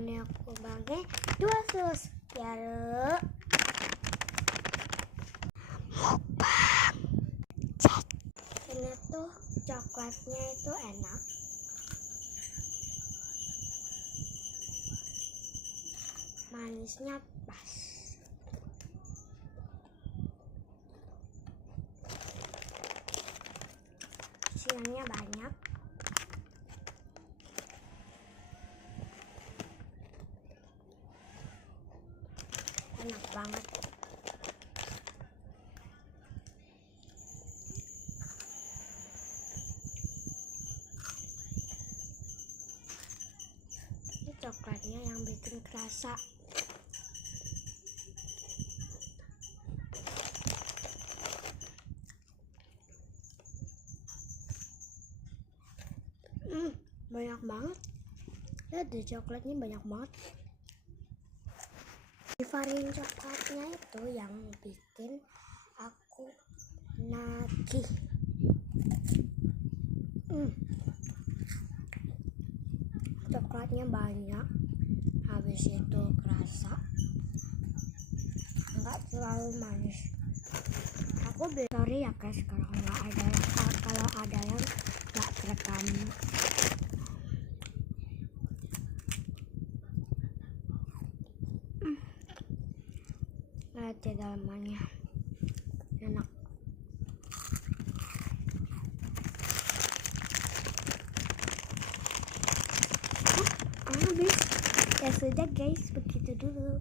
menemani aku bagi dua sus biar mukbang. Cek. Ini tuh coklatnya itu enak. Manisnya pas. Isiannya banyak. Enak banget. Ini coklatnya yang bikin kerasa. Banyak banget. Lihat deh, coklatnya banyak banget. Varian coklatnya itu yang bikin aku nagih. Coklatnya banyak, habis itu kerasa, nggak terlalu manis. Aku sorry ya guys kalau ada yang nggak terekam. Lihat di dalamnya, enak. Habis. Ya sudah guys, begitu dulu.